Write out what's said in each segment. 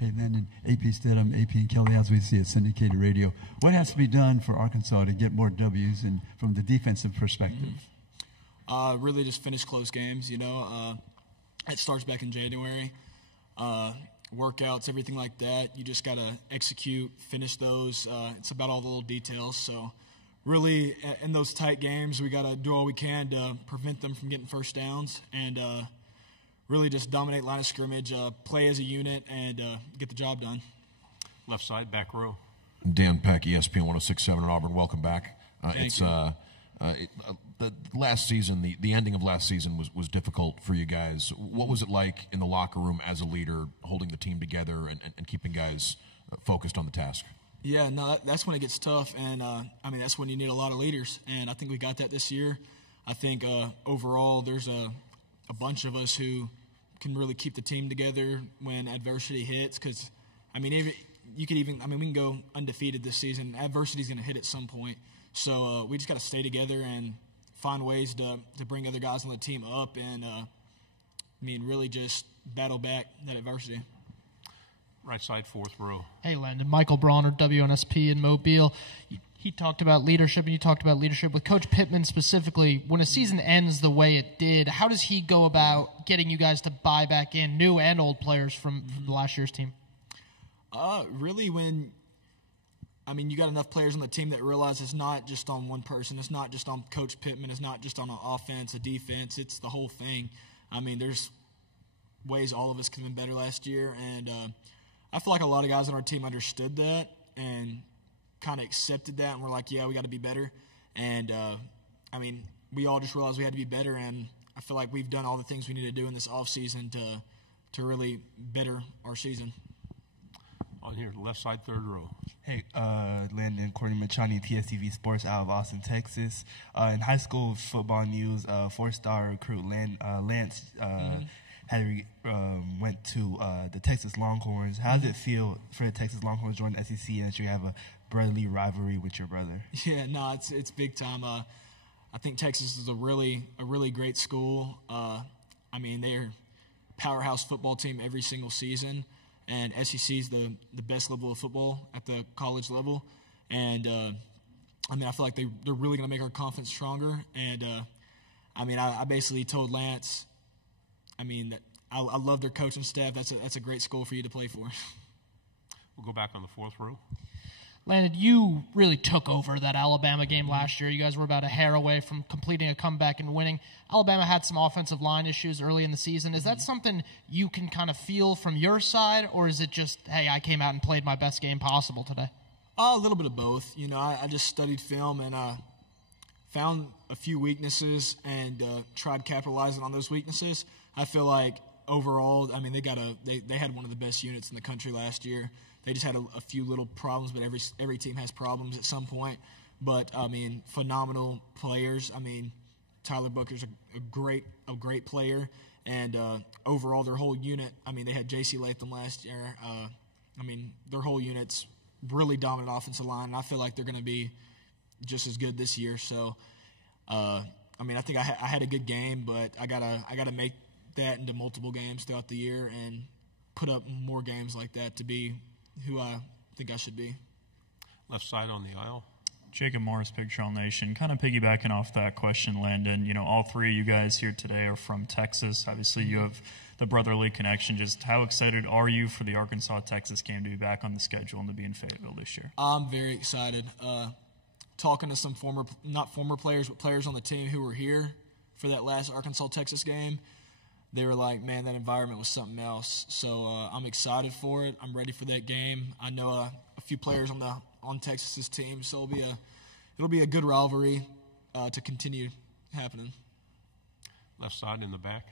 Hey, Landon, AP Stidham, AP and Kelly, as we see at syndicated radio. What has to be done for Arkansas to get more W's and from the defensive perspective? Really just finish close games, you know. It starts back in January. Workouts, everything like that. You just got to execute, finish those. It's about all the little details. So really in those tight games, we got to do all we can to prevent them from getting first downs and really just dominate line of scrimmage, play as a unit, and get the job done. Left side, back row. Dan Peck, ESPN 106.7 in Auburn. Welcome back. Thank you. The last season, the ending of last season was difficult for you guys. What was it like in the locker room as a leader, holding the team together and keeping guys focused on the task? Yeah, no, that's when it gets tough, and I mean that's when you need a lot of leaders, and I think we got that this year. I think overall there's a bunch of us who can really keep the team together when adversity hits. Because I mean, we can go undefeated this season. Adversity's going to hit at some point. So we just got to stay together and find ways to bring other guys on the team up and, really just battle back that adversity. Right side, fourth row. Hey, Landon. Michael Bronner, WNSP in Mobile. He talked about leadership, and you talked about leadership with Coach Pittman specifically. When a season ends the way it did, how does he go about getting you guys to buy back in new and old players from the last year's team? Really when – you got enough players on the team that realize it's not just on one person. It's not just on Coach Pittman. It's not just on an offense, a defense. It's the whole thing. There's ways all of us could have been better last year, and I feel like a lot of guys on our team understood that and kind of accepted that, and we're like, yeah, we got to be better. And, we all just realized we had to be better, and I feel like we've done all the things we need to do in this offseason to really better our season. On here, left side, third row. Hey, Landon, Courtney Machani, TSTV Sports out of Austin, Texas. In high school football news, four-star recruit Lance went to the Texas Longhorns. How does it feel for the Texas Longhorns join the SEC and that you have a brotherly rivalry with your brother? Yeah, no, it's big time. I think Texas is a really great school. They're a powerhouse football team every single season. And SEC is the best level of football at the college level. And, I feel like they're really going to make our confidence stronger. And, I basically told Lance, that I love their coaching staff. That's a great school for you to play for. We'll go back on the fourth row. Landon, you really took over that Alabama game last year. You guys were about a hair away from completing a comeback and winning. Alabama had some offensive line issues early in the season. Is that something you can kind of feel from your side, or is it just, hey, I came out and played my best game possible today? A little bit of both. I just studied film and found a few weaknesses and tried capitalizing on those weaknesses. I feel like overall, they had one of the best units in the country last year. They just had a few little problems, but every team has problems at some point. But phenomenal players. Tyler Booker's a great player, and overall their whole unit. They had J.C. Latham last year. Their whole unit's really dominant offensive line, and I feel like they're going to be just as good this year. So, I think I had a good game, but I gotta make that into multiple games throughout the year and put up more games like that to be who I think I should be. Left side on the aisle. Jacob Morris, Pig Trail Nation. Kind of piggybacking off that question, Landon, all three of you guys here today are from Texas. Obviously, you have the brotherly connection. Just how excited are you for the Arkansas-Texas game to be back on the schedule and to be in Fayetteville this year? I'm very excited. Talking to some not former players, but players on the team who were here for that last Arkansas-Texas game, they were like, man, that environment was something else. So I'm excited for it. I'm ready for that game. I know a few players on Texas's team, so it'll be a good rivalry to continue happening. Left side in the back.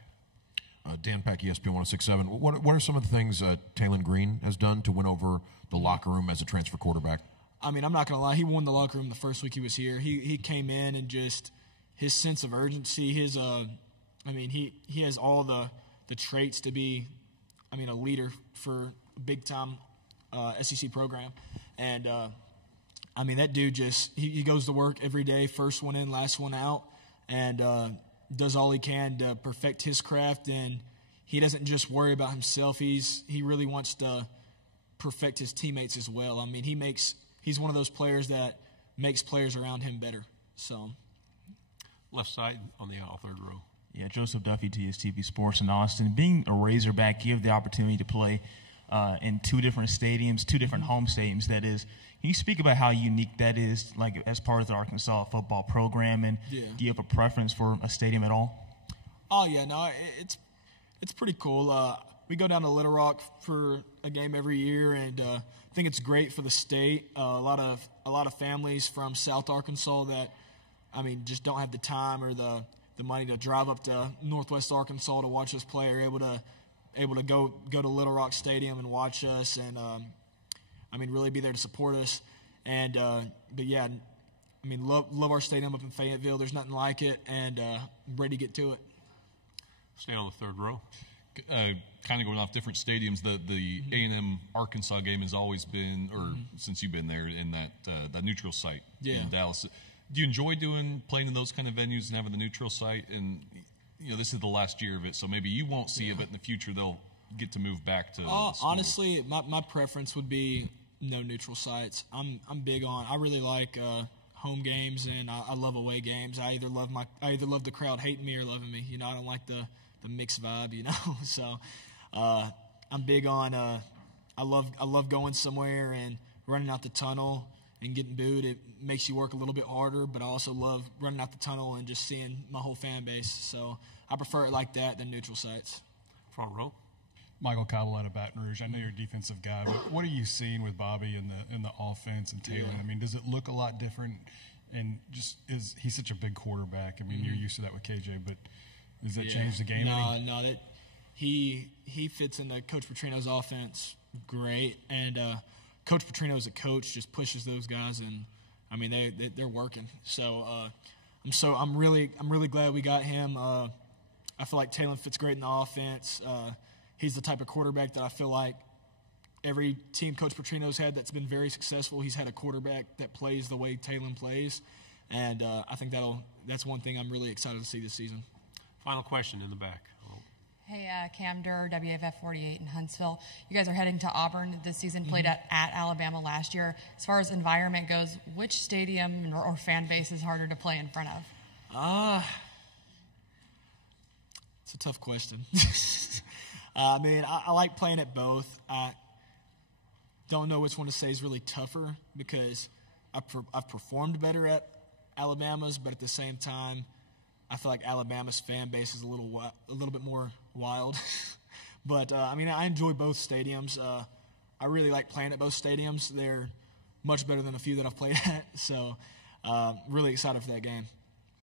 Dan Peck, ESPN 106.7. What are some of the things Taylen Green has done to win over the locker room as a transfer quarterback? I'm not going to lie. He won the locker room the first week he was here. He came in and just his sense of urgency, he has all the traits to be, a leader for a big-time SEC program. And, that dude just he goes to work every day, first one in, last one out, and does all he can to perfect his craft. And he doesn't just worry about himself. He really wants to perfect his teammates as well. I mean, he's one of those players that makes players around him better. So, Left side on the aisle, third row. Yeah, Joseph Duffy, TSTV Sports in Austin. Being a Razorback, you have the opportunity to play in two different stadiums, two different home stadiums, that is. Can you speak about how unique that is, like as part of the Arkansas football program, and do you have a preference for a stadium at all? Oh, yeah, no, it's pretty cool. We go down to Little Rock for a game every year, and I think it's great for the state. A lot of families from South Arkansas that, I mean, just don't have the time or the money to drive up to Northwest Arkansas to watch us play are able to go to Little Rock Stadium and watch us, and I mean, really be there to support us. And but yeah, I mean, love our stadium up in Fayetteville. There's nothing like it, and ready to get to it. Stay on the third row. Kind of going off different stadiums, the A&M Arkansas game has always been, or since you've been there, in that neutral site in Dallas. Do you enjoy playing in those kind of venues and having the neutral site? And this is the last year of it, so maybe you won't see it, but in the future they'll get to move back to. Honestly, my preference would be no neutral sites. I'm big on. I really like home games, and I love away games. I either love the crowd hating me or loving me. I don't like the mixed vibe. So I'm big on. I love going somewhere and running out the tunnel and getting booed. It makes you work a little bit harder, but I also love running out the tunnel and just seeing my whole fan base. So I prefer it like that than neutral sites. Front row. Michael Cobble out of Baton Rouge. I know you're a defensive guy, but what are you seeing with Bobby in the offense and Taylen? Yeah. I mean, does it look a lot different? And just he's such a big quarterback. I mean, you're used to that with KJ, but does that change the game? No, that he fits into Coach Petrino's offense great, and Coach Petrino as a coach just pushes those guys, and I mean they're working. So I'm really glad we got him. I feel like Taylen fits great in the offense. He's the type of quarterback that I feel like every team Coach Petrino's had that's been very successful, he's had a quarterback that plays the way Taylen plays, and I think that's one thing I'm really excited to see this season. Final question in the back. Hey, Cam Durr, WFF 48 in Huntsville. You guys are heading to Auburn this season, played at Alabama last year. As far as environment goes, which stadium or fan base is harder to play in front of? It's a tough question. I mean, I like playing at both. I don't know which one to say is really tougher because I've performed better at Alabama's, but at the same time, I feel like Alabama's fan base is a little bit more wild. But, I mean, I enjoy both stadiums. I really like playing at both stadiums. They're much better than a few that I've played at. So, really excited for that game.